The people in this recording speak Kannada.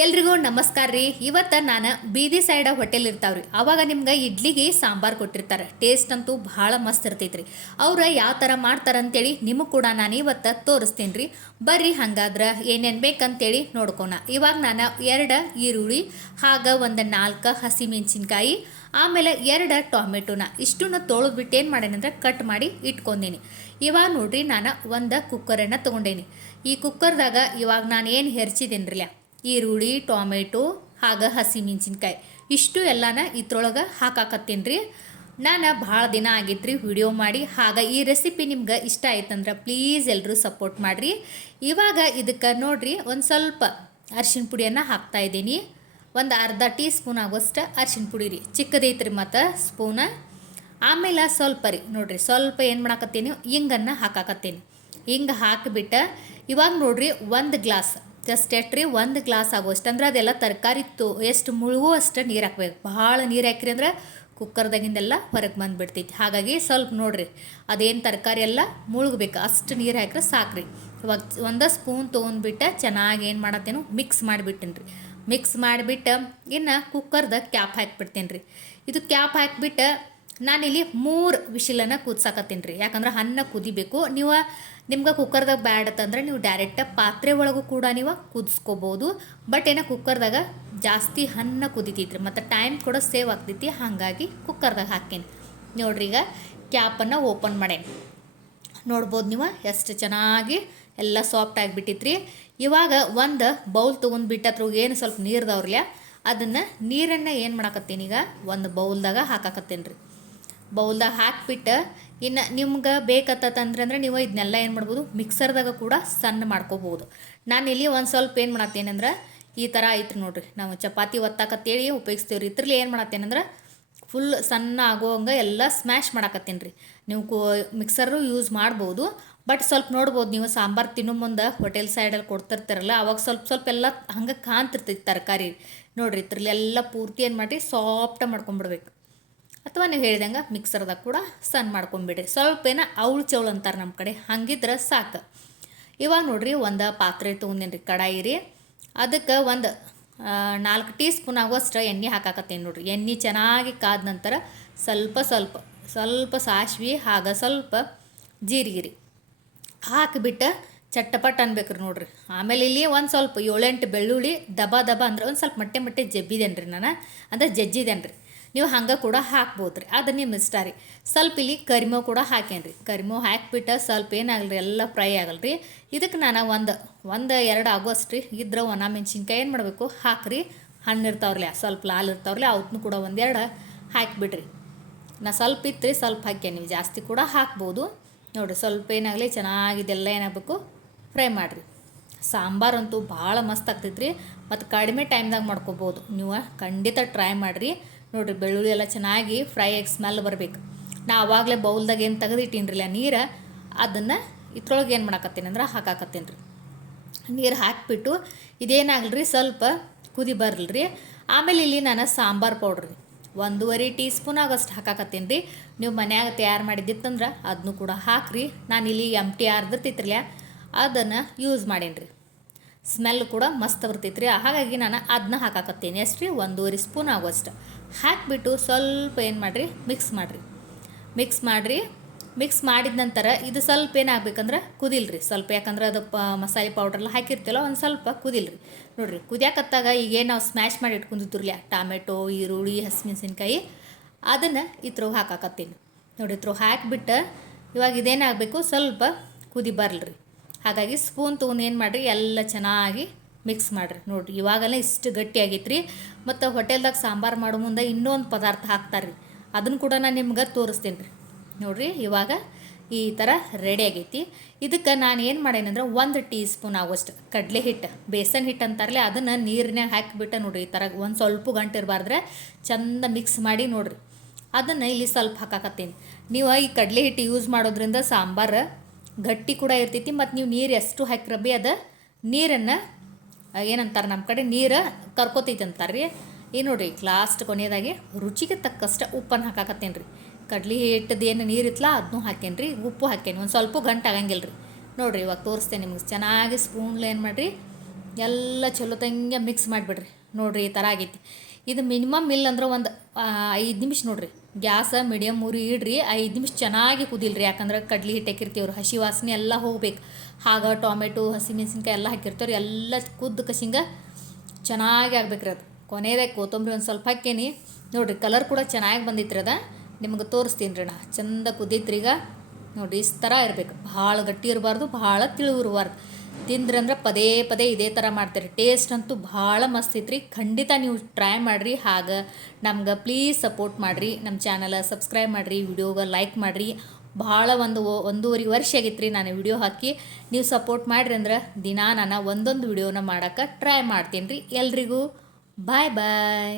ಎಲ್ರಿಗೂ ನಮಸ್ಕಾರ ರೀ. ಇವತ್ತು ನಾನು ಬೀದಿ ಸೈಡ್ ಹೋಟೆಲ್ ಇರ್ತಾವ್ರಿ, ಅವಾಗ ನಿಮ್ಗೆ ಇಡ್ಲಿಗೆ ಸಾಂಬಾರು ಕೊಟ್ಟಿರ್ತಾರೆ. ಟೇಸ್ಟ್ ಅಂತೂ ಭಾಳ ಮಸ್ತ್ ಇರ್ತೈತ್ರಿ. ಅವ್ರು ಯಾವ ಥರ ಮಾಡ್ತಾರೆ ಅಂತೇಳಿ ನಿಮಗೆ ಕೂಡ ನಾನು ಇವತ್ತು ತೋರಿಸ್ತೀನಿ ರೀ. ಬರ್ರಿ ಹಂಗಾದ್ರೆ ಏನೇನು ಬೇಕಂತೇಳಿ ನೋಡ್ಕೋಣ. ಇವಾಗ ನಾನು 2 ಈರುಳ್ಳಿ, ಹಾಗೆ ಒಂದು 4 ಹಸಿಮೆಣಸಿನ್ಕಾಯಿ, ಆಮೇಲೆ 2 ಟೊಮೆಟೊನ ಇಷ್ಟನ್ನು ತೊಳೆದ್ಬಿಟ್ಟು ಏನು ಮಾಡೇನಂದ್ರೆ ಕಟ್ ಮಾಡಿ ಇಟ್ಕೊಂಡೀನಿ. ಇವಾಗ ನೋಡ್ರಿ ನಾನು ಒಂದು ಕುಕ್ಕರನ್ನು ತೊಗೊಂಡೇನಿ. ಈ ಕುಕ್ಕರ್ದಾಗ ಇವಾಗ ನಾನು ಏನು ಹೆರ್ಚಿದೇನ್ರಲ್ಲ, ಈರುಳ್ಳಿ, ಟೊಮೆಟೊ ಹಾಗೆ ಹಸಿಮೆಣಸಿನ್ಕಾಯಿ ಇಷ್ಟು ಎಲ್ಲನ ಇದ್ರೊಳಗೆ ಹಾಕಾಕತ್ತೀನಿ ರೀ. ನಾನು ಭಾಳ ದಿನ ಆಗಿತ್ತು ವಿಡಿಯೋ ಮಾಡಿ. ಹಾಗೆ ಈ ರೆಸಿಪಿ ನಿಮ್ಗೆ ಇಷ್ಟ ಆಯ್ತಂದ್ರೆ ಪ್ಲೀಸ್ ಎಲ್ಲರೂ ಸಪೋರ್ಟ್ ಮಾಡಿರಿ. ಇವಾಗ ಇದಕ್ಕೆ ನೋಡಿರಿ ಒಂದು ಸ್ವಲ್ಪ ಅರಿಶಿನ ಪುಡಿಯನ್ನು ಹಾಕ್ತಾಯಿದ್ದೀನಿ. ಒಂದು ಅರ್ಧ ಟೀ ಸ್ಪೂನ್ ಆಗೋಷ್ಟು ಅರಿಶಿನ ಪುಡಿ ರೀ, ಚಿಕ್ಕದೈತ್ರಿ ಮತ್ತು ಸ್ಪೂನ. ಆಮೇಲೆ ಸ್ವಲ್ಪ ರೀ ನೋಡಿರಿ ಸ್ವಲ್ಪ ಏನು ಮಾಡಾಕತ್ತೀನಿ, ಹಿಂಗನ್ನು ಹಾಕಾಕತ್ತೀನಿ. ಹಿಂಗೆ ಹಾಕಿಬಿಟ್ಟು ಇವಾಗ ನೋಡಿರಿ ಒಂದು ಗ್ಲಾಸ್ ಜಸ್ಟ್ ಎಷ್ಟ್ರಿ 1 ಗ್ಲಾಸ್ ಆಗೋಷ್ಟು, ಅಂದ್ರೆ ಅದೆಲ್ಲ ತರಕಾರಿ ಎಷ್ಟು ಮುಳುಗೋ ಅಷ್ಟು ನೀರು ಹಾಕ್ಬೇಕು. ಭಾಳ ನೀರು ಹಾಕಿರಿ ಅಂದ್ರೆ ಕುಕ್ಕರ್ದಾಗಿಂದೆಲ್ಲ ಹೊರಗೆ ಬಂದುಬಿಡ್ತೈತಿ. ಹಾಗಾಗಿ ಸ್ವಲ್ಪ ನೋಡಿರಿ ಅದೇನು ತರಕಾರಿ ಎಲ್ಲ ಮುಳುಗಬೇಕು ಅಷ್ಟು ನೀರು ಹಾಕಿದ್ರೆ ಸಾಕ್ರಿ. ಇವಾಗ ಒಂದು ಸ್ಪೂನ್ ತೊಗೊಂಡ್ಬಿಟ್ಟು ಚೆನ್ನಾಗಿ ಏನು ಮಾಡತ್ತೇನು ಮಿಕ್ಸ್ ಮಾಡಿಬಿಟ್ಟಿನಿ ರೀ. ಮಿಕ್ಸ್ ಮಾಡಿಬಿಟ್ಟು ಇನ್ನು ಕುಕ್ಕರ್ದ ಕ್ಯಾಪ್ ಹಾಕಿಬಿಡ್ತೀನಿ ರೀ. ಇದು ಕ್ಯಾಪ್ ಹಾಕಿಬಿಟ್ಟು ನಾನಿಲ್ಲಿ 3 ವಿಶಿಲನ್ನು ಕೂದ್ಸಾಕತ್ತೀನಿ ರೀ. ಯಾಕಂದ್ರೆ ಅನ್ನ ಕುದಿಬೇಕು. ನಿಮ್ಗೆ ಕುಕ್ಕರ್ದಾಗ ಬ್ಯಾಡತ್ತಂದ್ರೆ ನೀವು ಡೈರೆಕ್ಟ್ ಪಾತ್ರೆ ಒಳಗೂ ಕೂಡ ನೀವು ಕುದಿಸ್ಕೋಬೋದು. ಬಟ್ ಏನೋ ಕುಕ್ಕರ್ದಾಗ ಜಾಸ್ತಿ ಅನ್ನ ಕುದಿತೈತ್ರಿ ಮತ್ತು ಟೈಮ್ ಕೂಡ ಸೇವ್ ಆಗ್ತೈತಿ. ಹಾಗಾಗಿ ಕುಕ್ಕರ್ದಾಗ ಹಾಕೀನಿ ನೋಡ್ರಿ. ಈಗ ಕ್ಯಾಪನ್ನು ಓಪನ್ ಮಾಡೇನಿ. ನೋಡ್ಬೋದು ನೀವು ಎಷ್ಟು ಚೆನ್ನಾಗಿ ಎಲ್ಲ ಸಾಫ್ಟ್ ಆಗಿಬಿಟ್ಟಿತ್ರಿ. ಇವಾಗ ಒಂದು ಬೌಲ್ ತೊಗೊಂಡ್ಬಿಟ್ಟು ಅದ್ರ ಏನು ಸ್ವಲ್ಪ ನೀರ್ದವ್ರಲ್ಲ, ಅದನ್ನು ನೀರನ್ನು ಏನು ಮಾಡಾಕತ್ತೀನಿ, ಈಗ ಒಂದು ಬೌಲ್ದಾಗ ಹಾಕಾಕತ್ತೀನಿ ರೀ. ಬೌಲ್ದಾಗ ಹಾಕಿಬಿಟ್ಟು ಇನ್ನು ನಿಮ್ಗೆ ಬೇಕತ್ತಂದ್ರೆ ನೀವು ಇದನ್ನೆಲ್ಲ ಏನು ಮಾಡ್ಬೋದು, ಮಿಕ್ಸರ್ದಾಗ ಕೂಡ ಸಣ್ಣ ಮಾಡ್ಕೋಬೋದು. ನಾನಿಲ್ಲಿ ಒಂದು ಸ್ವಲ್ಪ ಏನು ಮಾಡತ್ತೇನೆ ಅಂದ್ರೆ ಈ ಥರ ಐತ್ರಿ ನೋಡಿರಿ. ನಾವು ಚಪಾತಿ ಒತ್ತಾಕತ್ತೇಳಿ ಉಪಯೋಗಿಸ್ತೀವಿ ರೀ. ಇದ್ರಲ್ಲಿ ಏನು ಮಾಡತ್ತೇನೆಂದ್ರೆ ಫುಲ್ ಸಣ್ಣ ಆಗೋಂಗೆ ಎಲ್ಲ ಸ್ಮ್ಯಾಶ್ ಮಾಡಾಕತ್ತೀನಿ ರೀ. ನೀವು ಮಿಕ್ಸರು ಯೂಸ್ ಮಾಡ್ಬೋದು. ಬಟ್ ಸ್ವಲ್ಪ ನೋಡ್ಬೋದು ನೀವು ಸಾಂಬಾರು ತಿನ್ನೋ ಮುಂದೆ ಹೋಟೆಲ್ ಸೈಡಲ್ಲಿ ಕೊಡ್ತಿರ್ತಾರಲ್ಲ, ಅವಾಗ ಸ್ವಲ್ಪ ಎಲ್ಲ ಹಂಗೆ ಕಾಣ್ತಿರ್ತೈತಿ ತರಕಾರಿ. ನೋಡಿರಿ ಇದ್ರಲ್ಲಿ ಎಲ್ಲ ಪೂರ್ತಿ ಏನು ಮಾಡಿರಿ ಸಾಫ್ಟಾಗಿ ಮಾಡ್ಕೊಂಬಿಡ್ಬೇಕು. ಅಥವಾ ನೀವು ಹೇಳಿದಂಗೆ ಮಿಕ್ಸರ್ದಾಗ ಕೂಡ ಸಣ್ಣ ಮಾಡ್ಕೊಂಬಿಡ್ರಿ. ಸ್ವಲ್ಪ ಏನೋ ಅವಳು ಚೌಳು ಅಂತಾರೆ ನಮ್ಮ ಕಡೆ, ಹಂಗಿದ್ರೆ ಸಾಕು. ಇವಾಗ ನೋಡಿರಿ ಒಂದು ಪಾತ್ರೆ ತೊಗೊಂಡೇನಿ ರೀ, ಕಡಾಯಿ ರೀ. ಅದಕ್ಕೆ ಒಂದು 4 ಟೀ ಸ್ಪೂನ್ ಆಗೋಷ್ಟು ಎಣ್ಣೆ ಹಾಕಾಕತ್ತೀನಿ ನೋಡಿರಿ. ಎಣ್ಣೆ ಚೆನ್ನಾಗಿ ಕಾದ ನಂತರ ಸ್ವಲ್ಪ ಸಾಸಿವೆ ಹಾಗೆ ಸ್ವಲ್ಪ ಜೀರಿಗೆ ರೀ ಹಾಕಿಬಿಟ್ಟು ಚಟ್ಟಪಟ್ಟು ಅನ್ಬೇಕ್ರಿ ನೋಡಿರಿ. ಆಮೇಲೆ ಇಲ್ಲಿ ಒಂದು ಸ್ವಲ್ಪ 7-8 ಬೆಳ್ಳುಳ್ಳಿ ದಬ ಅಂದ್ರೆ ಒಂದು ಸ್ವಲ್ಪ ಮಟ್ಟೆ ಜಬ್ಬಿದೇನೆ ರೀ ನಾನು, ಅಂದರೆ ಜಜ್ಜಿದೇನೆ ರೀ. ನೀವು ಹಂಗೆ ಕೂಡ ಹಾಕ್ಬೋದು ರೀ, ಅದು ನಿಮ್ಮ ಇಷ್ಟ ರೀ. ಸ್ವಲ್ಪ ಇಲ್ಲಿ ಕರಿಮೇವು ಕೂಡ ಹಾಕೇನಿ ರೀ. ಕರಿಮೇವು ಹಾಕಿಬಿಟ್ಟು ಸ್ವಲ್ಪ ಏನಾಗಲ್ರಿ ಎಲ್ಲ ಫ್ರೈ ಆಗಲ್ರಿ. ಇದಕ್ಕೆ ನಾನು ಒಂದು 2 ಆಗೋಷ್ಟು ರೀ ಇದ್ರೆ ಒಣ ಮೆಣಸಿನ್ಕಾಯಿ ಏನು ಮಾಡಬೇಕು ಹಾಕ್ರಿ. ಹಣ್ಣು ಇರ್ತಾವ್ರಲ್ಲ ಸ್ವಲ್ಪ ಲಾಲ್ ಇರ್ತಾವ್ರಲ್ಲ ಅವತ್ತೂ ಕೂಡ 1-2 ಹಾಕಿಬಿಡ್ರಿ. ನಾ ಸ್ವಲ್ಪ ಇತ್ತು ರೀ ಸ್ವಲ್ಪ ಹಾಕ್ಯ, ನೀವು ಜಾಸ್ತಿ ಕೂಡ ಹಾಕ್ಬೋದು ನೋಡಿರಿ. ಸ್ವಲ್ಪ ಏನಾಗಲಿ ಚೆನ್ನಾಗಿದೆಲ್ಲ ಏನಾಗಬೇಕು ಫ್ರೈ ಮಾಡಿರಿ. ಸಾಂಬಾರಂತೂ ಭಾಳ ಮಸ್ತ್ ಆಗ್ತೈತ್ರಿ ಮತ್ತು ಕಡಿಮೆ ಟೈಮ್ದಾಗ ಮಾಡ್ಕೋಬೋದು. ನೀವು ಖಂಡಿತ ಟ್ರೈ ಮಾಡಿರಿ. ನೋಡಿರಿ ಬೆಳ್ಳುಳ್ಳಿ ಎಲ್ಲ ಚೆನ್ನಾಗಿ ಫ್ರೈ ಆಗಿ ಸ್ಮೆಲ್ ಬರಬೇಕು. ನಾ ಆವಾಗಲೇ ಬೌಲ್ದಾಗ ಏನು ತೆಗೆದಿಟ್ಟಿನ್ರಲ್ಲ ನೀರು, ಅದನ್ನು ಇದ್ರೊಳಗೆ ಏನು ಮಾಡಾಕತ್ತೀನಿ ಅಂದ್ರೆ ಹಾಕಾಕತ್ತೀನಿ ರೀ. ನೀರು ಹಾಕಿಬಿಟ್ಟು ಇದೇನಾಗಲ್ರಿ ಸ್ವಲ್ಪ ಕುದಿ ಬರಲ್ರಿ. ಆಮೇಲೆ ಇಲ್ಲಿ ನಾನು ಸಾಂಬಾರು ಪೌಡ್ರಿ 1.5 ಟೀ ಸ್ಪೂನ್ ಆಗೋಷ್ಟು ಹಾಕಾಕತ್ತೀನಿ ರೀ. ನೀವು ಮನ್ಯಾಗ ತಯಾರು ಮಾಡಿದ್ದಿತ್ತಂದ್ರೆ ಅದನ್ನು ಕೂಡ ಹಾಕ್ರಿ. ನಾನಿಲ್ಲಿ MTR ಇರ್ತಿತ್ರಲ್ಲ ಅದನ್ನು ಯೂಸ್ ಮಾಡೀನಿ ರೀ. ಸ್ಮೆಲ್ ಕೂಡ ಮಸ್ತ್ ಬರ್ತೈತ್ರಿ. ಹಾಗಾಗಿ ನಾನು ಅದನ್ನ ಹಾಕಾಕತ್ತೀನಿ. ಎಷ್ಟು ರೀ 1.5 ಸ್ಪೂನ್ ಆಗೋಷ್ಟು ಹಾಕಿಬಿಟ್ಟು ಸ್ವಲ್ಪ ಏನು ಮಾಡಿರಿ ಮಿಕ್ಸ್ ಮಾಡಿರಿ. ಮಿಕ್ಸ್ ಮಾಡಿದ ನಂತರ ಇದು ಸ್ವಲ್ಪ ಏನಾಗಬೇಕಂದ್ರೆ ಕುದಿಲ್ರಿ ಸ್ವಲ್ಪ, ಯಾಕಂದ್ರೆ ಅದು ಮಸಾಲೆ ಪೌಡ್ರೆಲ್ಲ ಹಾಕಿರ್ತೀವಲ್ಲ ಒಂದು ಸ್ವಲ್ಪ ಕುದಿಲ್ರಿ. ನೋಡಿರಿ ಕುದಿಯಾಕತ್ತಾಗ ಈಗೇನು ನಾವು ಸ್ಮ್ಯಾಶ್ ಮಾಡಿ ಇಟ್ಕೊಂಡಿರ್ತಿರಲ್ಲ ಟೊಮೆಟೊ, ಈರುಳ್ಳಿ, ಹಸಿಮೆಣಸಿನ್ಕಾಯಿ, ಅದನ್ನು ಇದ್ರೊಳಗೆ ಹಾಕಾಕತ್ತೀನಿ ನೋಡಿ. ಇದ್ರ ಹಾಕಿಬಿಟ್ಟು ಇವಾಗ ಇದೇನಾಗಬೇಕು ಸ್ವಲ್ಪ ಕುದಿ ಬರಲ್ರಿ. ಹಾಗಾಗಿ ಸ್ಪೂನ್ ತೊಗೊಂಡು ಏನು ಮಾಡಿರಿ ಎಲ್ಲ ಚೆನ್ನಾಗಿ ಮಿಕ್ಸ್ ಮಾಡಿರಿ. ನೋಡಿರಿ ಇವಾಗೆಲ್ಲ ಇಷ್ಟು ಗಟ್ಟಿಯಾಗೈತೆ ರೀ. ಮತ್ತು ಹೋಟೆಲ್ದಾಗ ಸಾಂಬಾರು ಮಾಡೋ ಮುಂದೆ ಇನ್ನೊಂದು ಪದಾರ್ಥ ಹಾಕ್ತಾರೆ ರೀ, ಅದನ್ನು ಕೂಡ ನಾನು ನಿಮ್ಗೆ ತೋರಿಸ್ತೀನಿ ರೀ. ನೋಡಿರಿ ಇವಾಗ ಈ ಥರ ರೆಡಿ ಆಗೈತಿ. ಇದಕ್ಕೆ ನಾನು ಏನು ಮಾಡೇನಂದ್ರೆ 1 ಟೀ ಸ್ಪೂನ್ ಆಗೋಷ್ಟು ಕಡಲೆ ಹಿಟ್ಟು, ಬೇಸನ್ ಹಿಟ್ಟು ಅಂತಾರಲ್ಲ, ಅದನ್ನು ನೀರಿನಾಗ ಹಾಕಿಬಿಟ್ಟು ನೋಡಿರಿ ಈ ಥರ ಒಂದು ಸ್ವಲ್ಪ ಗಂಟೆ ಇರಬಾರ್ದ್ರೆ ಚಂದ ಮಿಕ್ಸ್ ಮಾಡಿ ನೋಡಿರಿ. ಅದನ್ನು ಇಲ್ಲಿ ಸ್ವಲ್ಪ ಹಾಕಾಕತ್ತೀನಿ. ನೀವು ಈ ಕಡಲೆ ಹಿಟ್ಟು ಯೂಸ್ ಮಾಡೋದ್ರಿಂದ ಸಾಂಬಾರು ಗಟ್ಟಿ ಕೂಡ ಇರ್ತೈತಿ. ಮತ್ತು ನೀವು ನೀರು ಎಷ್ಟು ಹಾಕಿರ ಭೀ ಅದು ನೀರನ್ನು ಏನಂತಾರೆ ನಮ್ಮ ಕಡೆ ನೀರು ಕರ್ಕೋತೈತಿ ಅಂತಾರೆ ರೀ. ಈ ನೋಡಿರಿ ಲಾಸ್ಟ್ ಕೊನೆಯದಾಗಿ ರುಚಿಗೆ ತಕ್ಕಷ್ಟು ಉಪ್ಪನ್ನು ಹಾಕಾಕತ್ತೇನೆ ರೀ. ಕಡ್ಲಿ ಹಿಟ್ಟದ್ದು ಏನು ನೀರು ಇತ್ತಲ್ಲ ಅದನ್ನೂ ಹಾಕೇನಿ ರೀ, ಉಪ್ಪು ಹಾಕೇನಿ. ಒಂದು ಸ್ವಲ್ಪ ಗಂಟು ಆಗಂಗಿಲ್ಲ ರೀ. ನೋಡಿರಿ ಇವಾಗ ತೋರಿಸ್ತೇನೆ ನಿಮ್ಗೆ. ಚೆನ್ನಾಗಿ ಸ್ಪೂನ್ಲೆ ಏನು ಮಾಡಿರಿ ಎಲ್ಲ ಚಲೋ ತಂಗೆ ಮಿಕ್ಸ್ ಮಾಡಿಬಿಡ್ರಿ. ನೋಡಿರಿ ಈ ಥರ ಆಗೈತಿ. ಇದು ಮಿನಿಮಮ್ ಇಲ್ಲ ಅಂದ್ರೆ ಒಂದು 5 ನಿಮಿಷ ನೋಡಿರಿ, ಗ್ಯಾಸ ಮೀಡಿಯಮ್ ಉರಿ ಇಡ್ರಿ. 5 ನಿಮಿಷ ಚೆನ್ನಾಗಿ ಕುದಿಲ್ರಿ, ಯಾಕಂದ್ರೆ ಕಡ್ಲಿ ಹಿಟ್ಟು ಹಾಕಿರ್ತೀವ್ರಿ, ಹಸಿ ವಾಸನೆ ಎಲ್ಲ ಹೋಗ್ಬೇಕು. ಆಗ ಟೊಮೆಟೊ ಹಸಿಮೆಣ್ಸಿನ್ಕಾಯಿ ಎಲ್ಲ ಹಾಕಿರ್ತೀವ್ರಿ, ಎಲ್ಲ ಕುದ್ದು ಕಸಿಂಗ ಚೆನ್ನಾಗಿ ಆಗ್ಬೇಕ್ರಿ. ಅದು ಕೊನೆಯದಾಗಿ ಕೊತ್ತಂಬರಿ ಒಂದು ಸ್ವಲ್ಪ ಹಾಕೇನಿ ನೋಡಿರಿ. ಕಲರ್ ಕೂಡ ಚೆನ್ನಾಗಿ ಬಂದಿತ್ರಿ. ಅದ ನಿಮ್ಗೆ ತೋರಿಸ್ತೀನಿ ರೀ. ಚಂದ ಕುದೀತ್ರಿ. ಈಗ ನೋಡಿರಿ ಇಷ್ಟು ಥರ ಇರಬೇಕು. ಭಾಳ ಗಟ್ಟಿ ಇರಬಾರ್ದು, ಭಾಳ ತಿಳು ಇರಬಾರ್ದು. ತಿಂದ್ರಿ ಅಂದ್ರೆ ಪದೇ ಪದೇ ಇದೇ ಥರ ಮಾಡ್ತೀರಿ. ಟೇಸ್ಟ್ ಅಂತೂ ಭಾಳ ಮಸ್ತ್ ಐತ್ರಿ. ಖಂಡಿತ ನೀವು ಟ್ರೈ ಮಾಡಿರಿ. ಹಾಗೆ ನಮ್ಗೆ ಪ್ಲೀಸ್ ಸಪೋರ್ಟ್ ಮಾಡಿರಿ. ನಮ್ಮ ಚಾನಲ್ ಸಬ್ಸ್ಕ್ರೈಬ್ ಮಾಡಿರಿ, ವಿಡಿಯೋಗೆ ಲೈಕ್ ಮಾಡಿರಿ. ಭಾಳ ಒಂದೂವರೆ ವರ್ಷ ಆಗೈತ್ರಿ ನಾನು ವಿಡಿಯೋ ಹಾಕಿ. ನೀವು ಸಪೋರ್ಟ್ ಮಾಡಿರಿ ಅಂದ್ರೆ ದಿನ ನಾನು ಒಂದೊಂದು ವಿಡಿಯೋನ ಮಾಡೋಕ್ಕೆ ಟ್ರೈ ಮಾಡ್ತೀನಿ ರೀ. ಎಲ್ರಿಗೂ ಬಾಯ್ ಬಾಯ್.